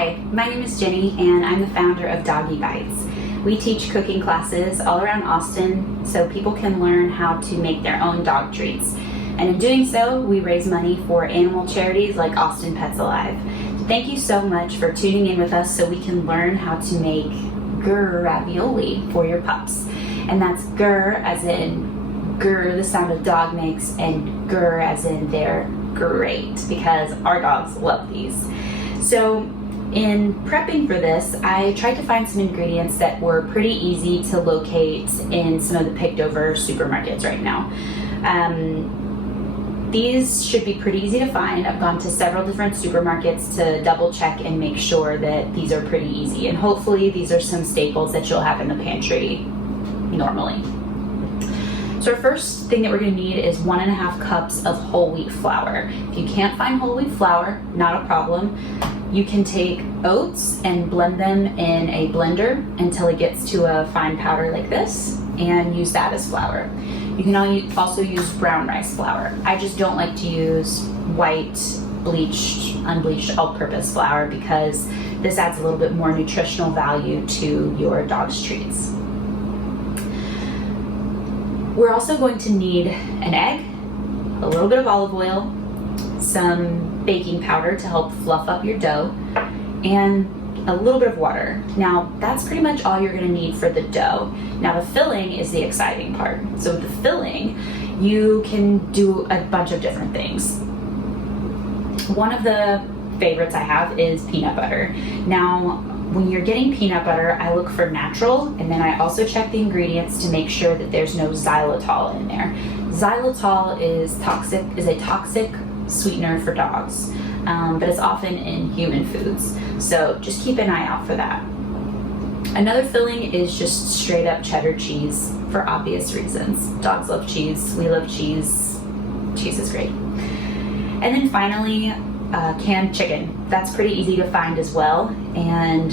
Hi, my name is Jenny and I'm the founder of Doggy Bites. We teach cooking classes all around Austin so people can learn how to make their own dog treats. And in doing so, we raise money for animal charities like Austin Pets Alive. Thank you so much for tuning in with us so we can learn how to make Grrravioli for your pups. And that's grr as in grr, the sound a dog makes, and grr as in they're great, because our dogs love these. So in prepping for this, I tried to find some ingredients that were pretty easy to locate in some of the picked over supermarkets right now. These should be pretty easy to find. I've gone to several different supermarkets to double check and make sure that these are pretty easy. And hopefully these are some staples that you'll have in the pantry normally. So our first thing that we're going to need is 1.5 cups of whole wheat flour. If you can't find whole wheat flour, not a problem. You can take oats and blend them in a blender until it gets to a fine powder like this, and use that as flour. You can also use brown rice flour. I just don't like to use white, bleached, unbleached, all-purpose flour because this adds a little bit more nutritional value to your dog's treats. We're also going to need an egg, a little bit of olive oil, some baking powder to help fluff up your dough, and a little bit of water. Now, that's pretty much all you're going to need for the dough. Now, the filling is the exciting part. So with the filling, you can do a bunch of different things. One of the favorites I have is peanut butter. Now, when you're getting peanut butter, I look for natural, and then I also check the ingredients to make sure that there's no xylitol in there. Xylitol is a toxic sweetener for dogs, but it's often in human foods. So just keep an eye out for that. Another filling is just straight up cheddar cheese for obvious reasons. Dogs love cheese, we love cheese. Cheese is great. And then finally, canned chicken. That's pretty easy to find as well, and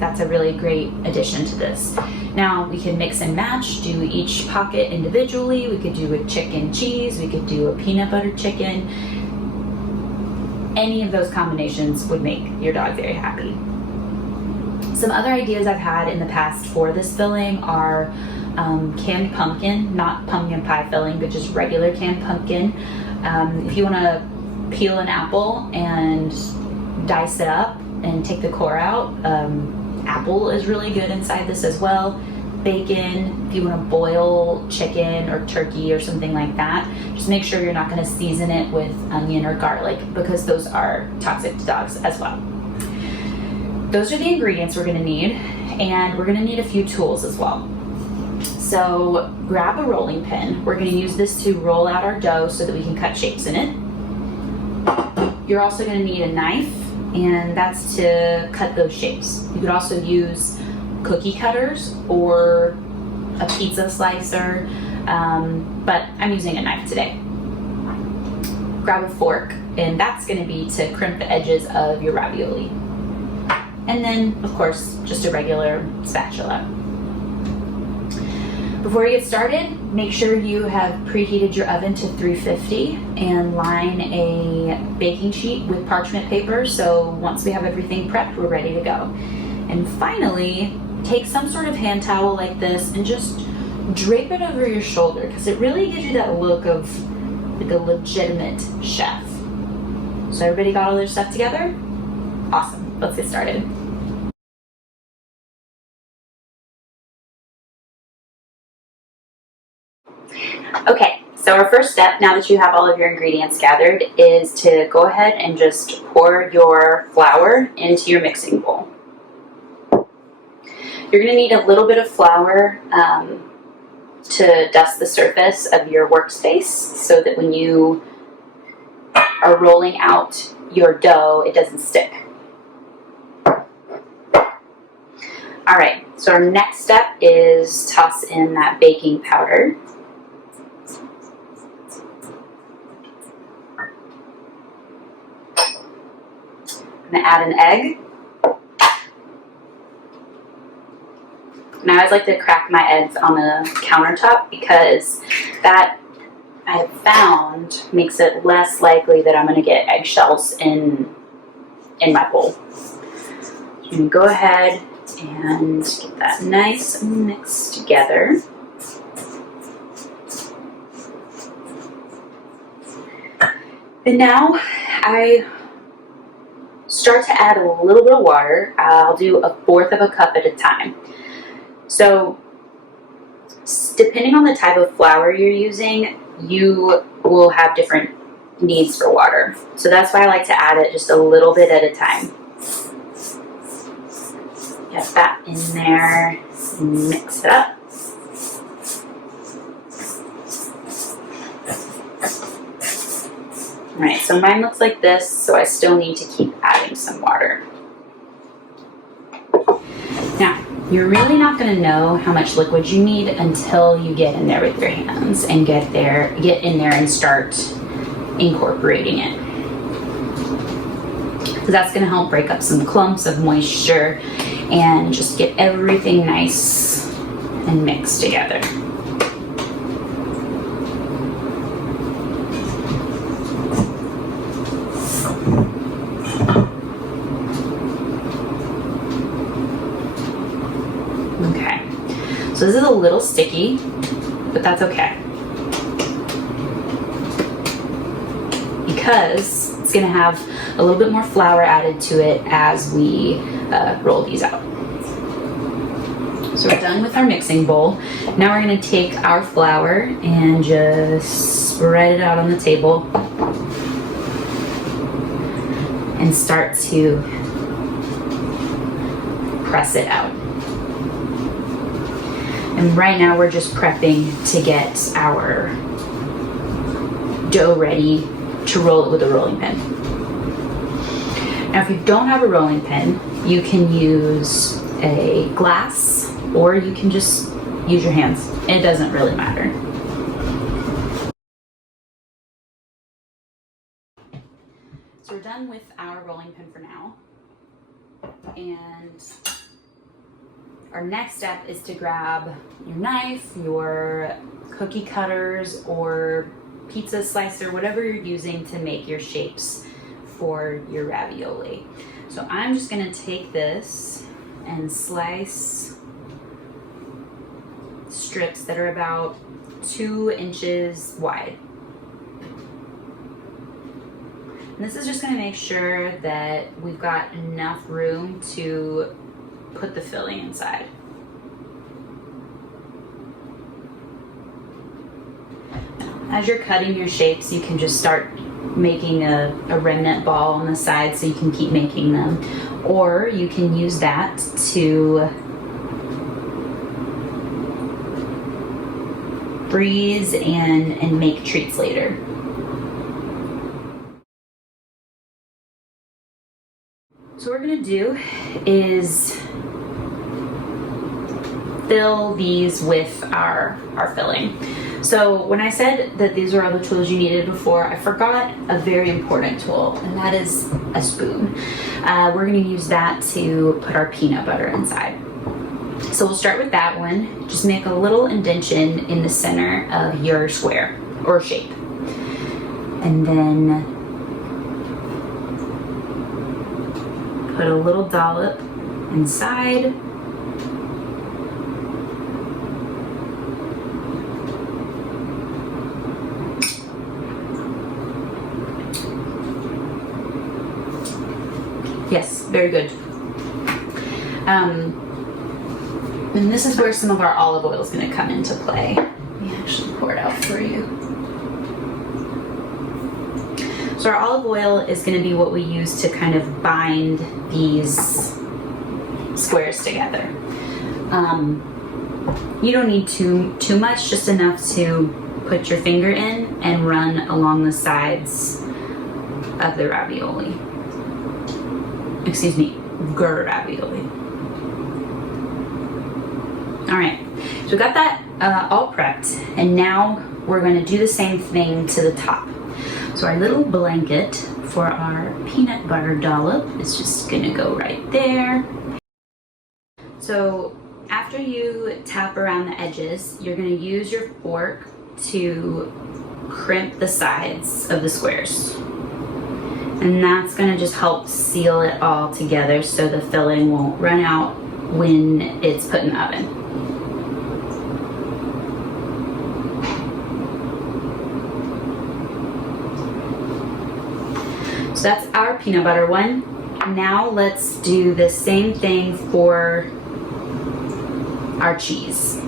that's a really great addition to this. Now we can mix and match, do each pocket individually. We could do a chicken cheese, we could do a peanut butter chicken. Any of those combinations would make your dog very happy. Some other ideas I've had in the past for this filling are canned pumpkin, not pumpkin pie filling, but just regular canned pumpkin. If you want to peel an apple and dice it up and take the core out, apple is really good inside this as well. Bacon, if you want to boil chicken or turkey or something like that, just make sure you're not going to season it with onion or garlic, because those are toxic to dogs as well. Those are the ingredients we're going to need, and we're going to need a few tools as well. So grab a rolling pin. We're going to use this to roll out our dough so that we can cut shapes in it. You're also going to need a knife, and that's to cut those shapes. You could also use cookie cutters or a pizza slicer, but I'm using a knife today. Grab a fork, and that's going to be to crimp the edges of your ravioli. And then, of course, just a regular spatula. Before you get started, make sure you have preheated your oven to 350 and line a baking sheet with parchment paper, so once we have everything prepped, we're ready to go. And finally, take some sort of hand towel like this and just drape it over your shoulder, because it really gives you that look of like a legitimate chef. So everybody got all their stuff together? Awesome, let's get started. Okay, so our first step, now that you have all of your ingredients gathered, is to go ahead and just pour your flour into your mixing bowl. You're going to need a little bit of flour to dust the surface of your workspace so that when you are rolling out your dough, it doesn't stick. Alright, so our next step is toss in that baking powder. I'm going to add an egg. And I always like to crack my eggs on the countertop because that, I have found, makes it less likely that I'm going to get eggshells in my bowl. And go ahead and get that nice and mixed together. And now I start to add a little bit of water. I'll do 1/4 of a cup at a time. So depending on the type of flour you're using, you will have different needs for water. So that's why I like to add it just a little bit at a time. Get that in there and mix it up. All right, so mine looks like this, so I still need to keep adding some water. Now, you're really not going to know how much liquid you need until you get in there with your hands and get in there and start incorporating it. Because that's going to help break up some clumps of moisture and just get everything nice and mixed together. So this is a little sticky, but that's okay. Because it's gonna have a little bit more flour added to it as we roll these out. So we're done with our mixing bowl. Now we're gonna take our flour and just spread it out on the table and start to press it out. And right now we're just prepping to get our dough ready to roll it with a rolling pin. Now if you don't have a rolling pin, you can use a glass or you can just use your hands. It doesn't really matter. So we're done with our rolling pin for now. And our next step is to grab your knife, your cookie cutters, or pizza slicer, whatever you're using to make your shapes for your ravioli. So I'm just gonna take this and slice strips that are about 2 inches wide. And this is just gonna make sure that we've got enough room to put the filling inside. As you're cutting your shapes, you can just start making a remnant ball on the side so you can keep making them. Or you can use that to freeze and make treats later. So what we're gonna do is fill these with our filling. So when I said that these were all the tools you needed before, I forgot a very important tool, and that is a spoon. We're gonna use that to put our peanut butter inside. So we'll start with that one. Just make a little indentation in the center of your square or shape. And then put a little dollop inside. Yes, very good. And this is where some of our olive oil is going to come into play. Let me actually pour it out for you. So our olive oil is going to be what we use to kind of bind these squares together. You don't need too much, just enough to put your finger in and run along the sides of the ravioli. Excuse me, Grrravioli. All right, so we got that all prepped, and now we're going to do the same thing to the top. So our little blanket for our peanut butter dollop is just going to go right there. So after you tap around the edges, you're going to use your fork to crimp the sides of the squares. And that's going to just help seal it all together so the filling won't run out when it's put in the oven. So that's our peanut butter one. Now let's do the same thing for our cheese.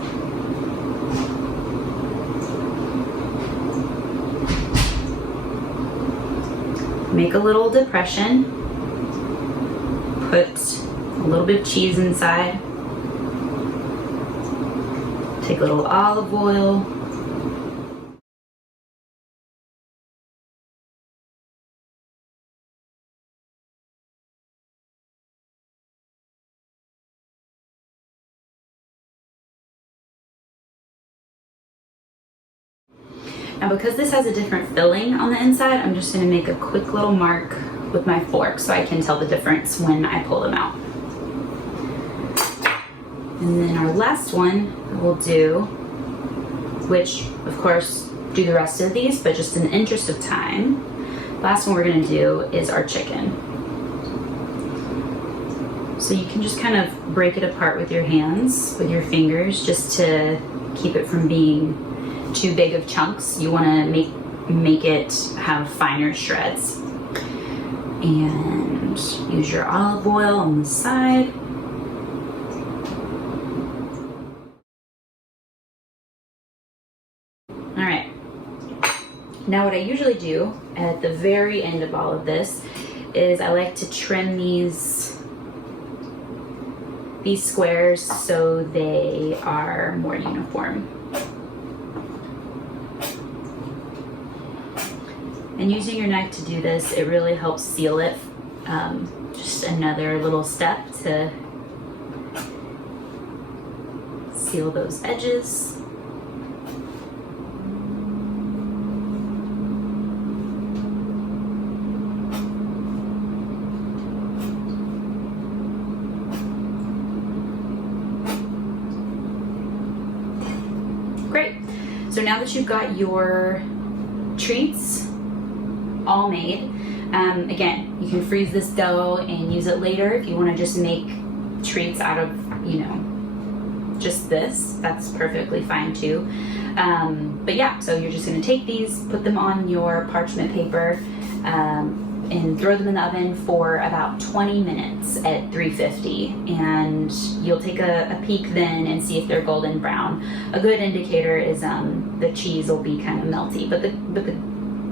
Make a little depression, put a little bit of cheese inside, take a little olive oil, now because this has a different filling on the inside, I'm just going to make a quick little mark with my fork so I can tell the difference when I pull them out. And then our last one we'll do, which of course do the rest of these, but just in the interest of time, last one we're going to do is our chicken. So you can just kind of break it apart with your hands, with your fingers, just to keep it from being too big of chunks. You want to make it have finer shreds. And use your olive oil on the side. All right. Now what I usually do at the very end of all of this is I like to trim these squares so they are more uniform. And using your knife to do this, it really helps seal it. Just another little step to seal those edges. Great. So now that you've got your treats all made, again, you can freeze this dough and use it later if you want to just make treats out of, just this. That's perfectly fine too. But yeah, so you're just going to take these, put them on your parchment paper, and throw them in the oven for about 20 minutes at 350, and you'll take a peek then and see if they're golden brown. A good indicator is the cheese will be kind of melty, but the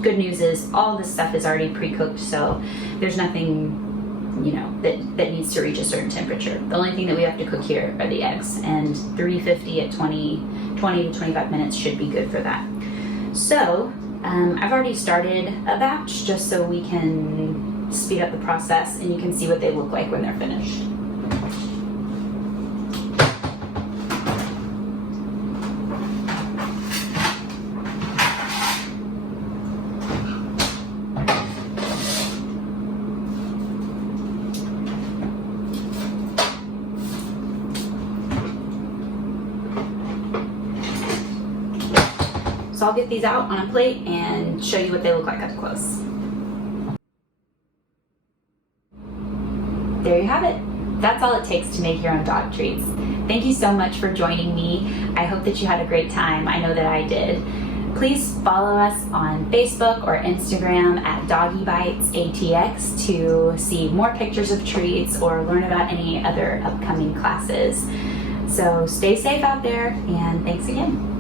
good news is all this stuff is already pre-cooked, so there's nothing that needs to reach a certain temperature. The only thing that we have to cook here are the eggs, and 350 at 20 to 25 minutes should be good for that. So I've already started a batch just so we can speed up the process and you can see what they look like when they're finished. So I'll get these out on a plate and show you what they look like up close. There you have it. That's all it takes to make your own dog treats. Thank you so much for joining me. I hope that you had a great time. I know that I did. Please follow us on Facebook or Instagram at DoggyBitesATX to see more pictures of treats or learn about any other upcoming classes. So stay safe out there, and thanks again.